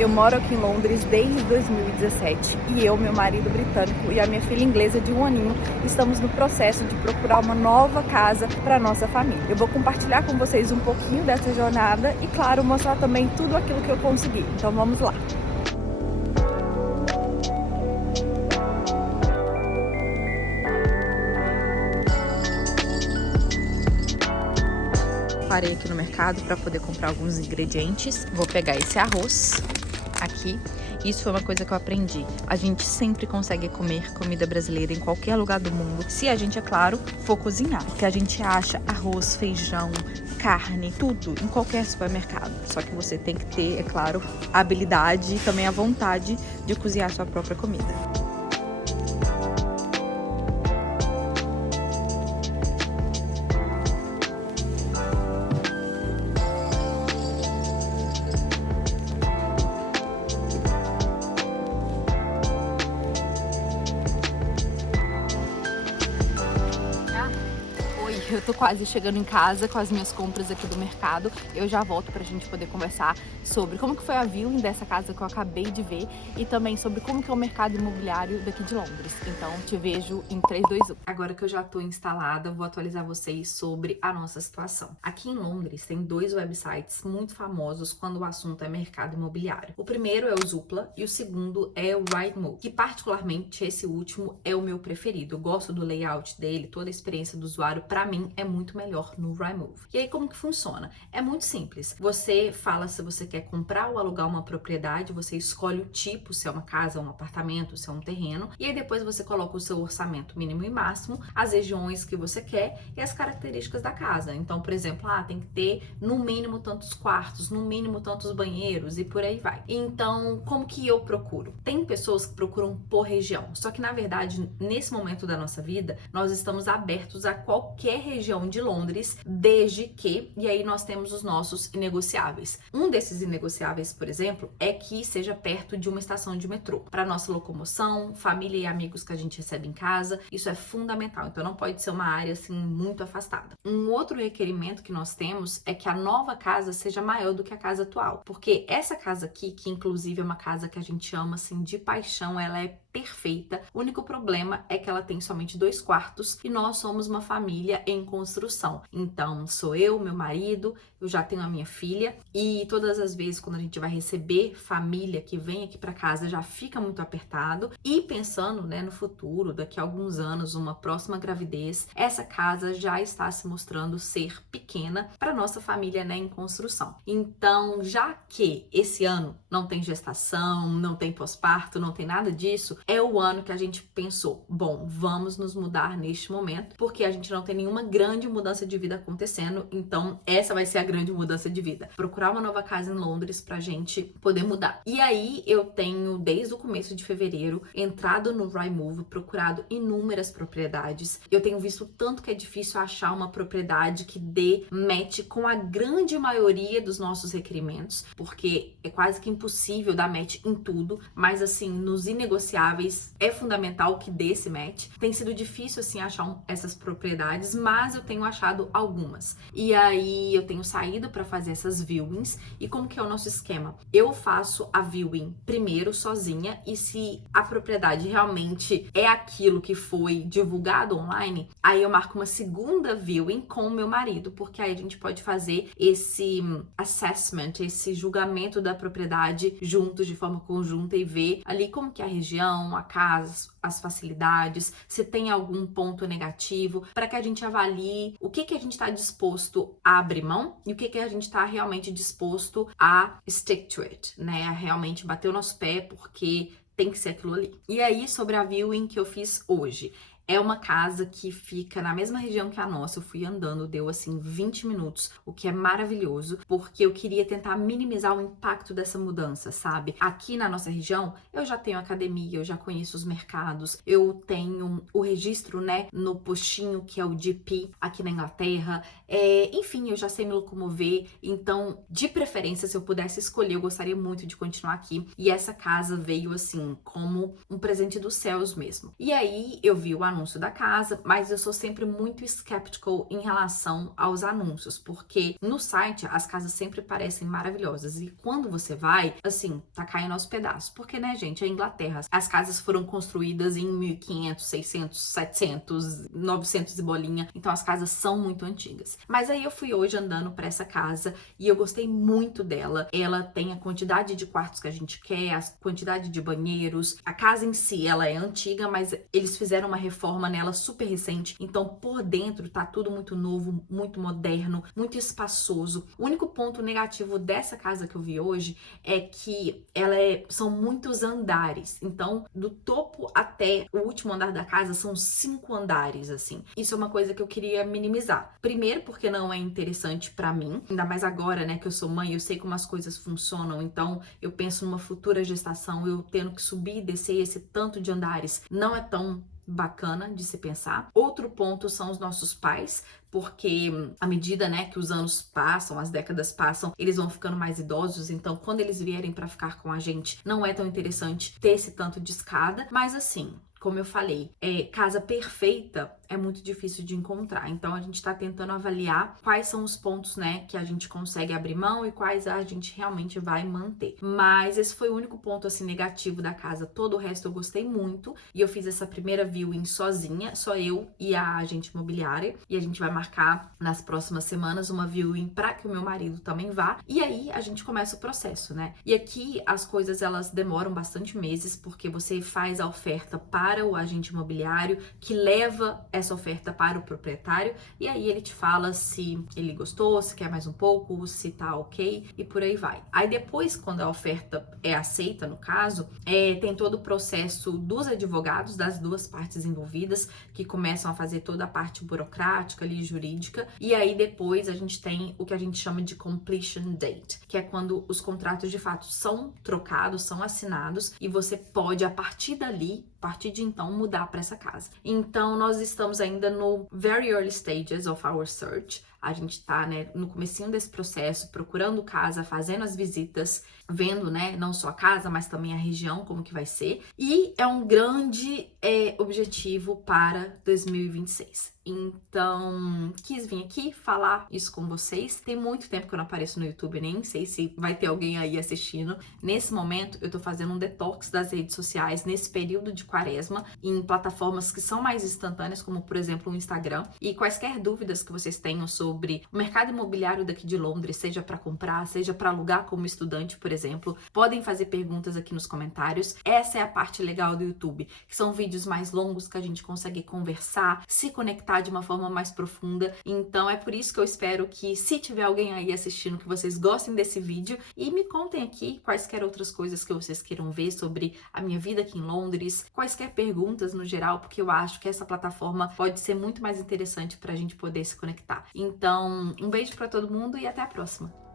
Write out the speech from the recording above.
Eu moro aqui em Londres desde 2017 e eu, meu marido britânico e a minha filha inglesa de 1 aninho estamos no processo de procurar uma nova casa para nossa família. Eu vou compartilhar com vocês um pouquinho dessa jornada e, claro, mostrar também tudo aquilo que eu consegui. Então vamos lá! Parei aqui no mercado para poder comprar alguns ingredientes. Vou pegar esse arroz aqui. Isso foi uma coisa que eu aprendi. A gente sempre consegue comer comida brasileira em qualquer lugar do mundo, se a gente, é claro, for cozinhar. Porque a gente acha arroz, feijão, carne, tudo em qualquer supermercado. Só que você tem que ter, é claro, a habilidade e também a vontade de cozinhar sua própria comida. Eu tô quase chegando em casa com as minhas compras aqui do mercado. Eu já volto pra gente poder conversar sobre como que foi a viewing dessa casa que eu acabei de ver e também sobre como que é o mercado imobiliário daqui de Londres. Então, te vejo em 3, 2, 1. Agora que eu já tô instalada, vou atualizar vocês sobre a nossa situação. Aqui em Londres tem 2 websites muito famosos quando o assunto é mercado imobiliário. O primeiro é o Zoopla e o segundo é o Rightmove, que particularmente esse último é o meu preferido. Eu gosto do layout dele, toda a experiência do usuário, pra mim é muito melhor no Rightmove. E aí como que funciona? É muito simples. Você fala se você quer comprar ou alugar uma propriedade, você escolhe o tipo, se é uma casa, um apartamento, se é um terreno, e aí depois você coloca o seu orçamento mínimo e máximo, as regiões que você quer e as características da casa. Então, por exemplo, tem que ter no mínimo tantos quartos, no mínimo tantos banheiros e por aí vai. Então, como que eu procuro? Tem pessoas que procuram por região, só que na verdade, nesse momento da nossa vida, nós estamos abertos a qualquer região de Londres, desde que, e aí nós temos os nossos inegociáveis. Um desses inegociáveis, por exemplo, é que seja perto de uma estação de metrô. Para nossa locomoção, família e amigos que a gente recebe em casa, isso é fundamental. Então não pode ser uma área assim muito afastada. Um outro requerimento que nós temos é que a nova casa seja maior do que a casa atual, porque essa casa aqui, que inclusive é uma casa que a gente ama assim de paixão, ela é perfeita. O único problema é que ela tem somente 2 quartos e nós somos uma família em construção. Então, sou eu, meu marido, eu já tenho a minha filha e todas as vezes quando a gente vai receber família que vem aqui para casa já fica muito apertado. E pensando, né, no futuro, daqui a alguns anos, uma próxima gravidez, essa casa já está se mostrando ser pequena para nossa família, né, em construção. Então, já que esse ano não tem gestação, não tem pós-parto, não tem nada disso, é o ano que a gente pensou, bom, vamos nos mudar neste momento, porque a gente não tem nenhuma grande mudança de vida acontecendo, então essa vai ser a grande mudança de vida. Procurar uma nova casa em Londres pra gente poder mudar. E aí eu tenho, desde o começo de fevereiro, entrado no Rightmove, procurado inúmeras propriedades. Eu tenho visto tanto que é difícil achar uma propriedade que dê match com a grande maioria dos nossos requerimentos, porque é quase que impossível dar match em tudo, mas assim, nos inegociáveis é fundamental que dê esse match. Tem sido difícil assim achar essas propriedades, mas eu tenho achado algumas. E aí eu tenho saído para fazer essas viewings. E como que é o nosso esquema? Eu faço a viewing primeiro sozinha e se a propriedade realmente é aquilo que foi divulgado online, aí eu marco uma segunda viewing com o meu marido, porque aí a gente pode fazer esse assessment, esse julgamento da propriedade juntos de forma conjunta e ver ali como que é a região, a casa, as facilidades, se tem algum ponto negativo, para que a gente avalie o que a gente está disposto a abrir mão e o que a gente está realmente disposto a stick to it, né? A realmente bater o nosso pé porque tem que ser aquilo ali. E aí, sobre a viewing que eu fiz hoje. É uma casa que fica na mesma região que a nossa. Eu fui andando, deu assim 20 minutos, o que é maravilhoso, porque eu queria tentar minimizar o impacto dessa mudança, sabe? Aqui na nossa região, eu já tenho academia, eu já conheço os mercados, eu tenho o registro, né, no postinho que é o GP aqui na Inglaterra. Enfim, eu já sei me locomover, então, de preferência, se eu pudesse escolher, eu gostaria muito de continuar aqui. E essa casa veio assim, como um presente dos céus mesmo. E aí, eu vi o anúncio anúncio da casa, mas eu sou sempre muito skeptical em relação aos anúncios, porque no site as casas sempre parecem maravilhosas e quando você vai, assim, tá caindo aos pedaços. Porque, né, gente, a Inglaterra, as casas foram construídas em 1500, 600, 700, 900 e bolinha, então as casas são muito antigas. Mas aí eu fui hoje andando pra essa casa e eu gostei muito dela. Ela tem a quantidade de quartos que a gente quer, a quantidade de banheiros. A casa em si, ela é antiga, mas eles fizeram uma reforma nela super recente. Então, por dentro tá tudo muito novo, muito moderno, muito espaçoso. O único ponto negativo dessa casa que eu vi hoje é que são muitos andares. Então, do topo até o último andar da casa são 5 andares, assim. Isso é uma coisa que eu queria minimizar. Primeiro, porque não é interessante pra mim, ainda mais agora, né, que eu sou mãe, eu sei como as coisas funcionam. Então, eu penso numa futura gestação, eu tendo que subir e descer esse tanto de andares, não é tão bacana de se pensar. Outro ponto são os nossos pais, porque à medida, né, que os anos passam, as décadas passam, eles vão ficando mais idosos, então quando eles vierem para ficar com a gente, não é tão interessante ter esse tanto de escada, mas assim, como eu falei, casa perfeita é muito difícil de encontrar. Então a gente tá tentando avaliar quais são os pontos, né, que a gente consegue abrir mão e quais a gente realmente vai manter. Mas esse foi o único ponto assim negativo da casa. Todo o resto eu gostei muito e eu fiz essa primeira viewing sozinha, só eu e a agente imobiliária, e a gente vai marcar nas próximas semanas uma viewing para que o meu marido também vá. E aí a gente começa o processo, né? E aqui as coisas elas demoram bastante meses porque você faz a oferta para o agente imobiliário que leva essa oferta para o proprietário e aí ele te fala se ele gostou, se quer mais um pouco, se tá ok e por aí vai. Aí depois, quando a oferta é aceita, no caso, tem todo o processo dos advogados das duas partes envolvidas que começam a fazer toda a parte burocrática ali, jurídica, e aí depois a gente tem o que a gente chama de completion date, que é quando os contratos de fato são trocados, são assinados e você pode a partir dali, a partir de então, mudar para essa casa. Então nós estamos ainda no very early stages of our search. A gente tá, né, no comecinho desse processo, procurando casa, fazendo as visitas, vendo, né, não só a casa, mas também a região, como que vai ser. E é um grande objetivo para 2026. Então, quis vir aqui falar isso com vocês. Tem muito tempo que eu não apareço no YouTube, nem sei se vai ter alguém aí assistindo. Nesse momento, eu tô fazendo um detox das redes sociais, nesse período de quaresma, em plataformas que são mais instantâneas, como, por exemplo, o Instagram. E quaisquer dúvidas que vocês tenham sobre o mercado imobiliário daqui de Londres, seja para comprar, seja para alugar como estudante, por exemplo, podem fazer perguntas aqui nos comentários. Essa é a parte legal do YouTube, que são vídeos mais longos que a gente consegue conversar, se conectar de uma forma mais profunda. Então é por isso que eu espero que, se tiver alguém aí assistindo, que vocês gostem desse vídeo e me contem aqui quaisquer outras coisas que vocês queiram ver sobre a minha vida aqui em Londres, quaisquer perguntas no geral, porque eu acho que essa plataforma pode ser muito mais interessante para a gente poder se conectar. Então, um beijo para todo mundo e até a próxima!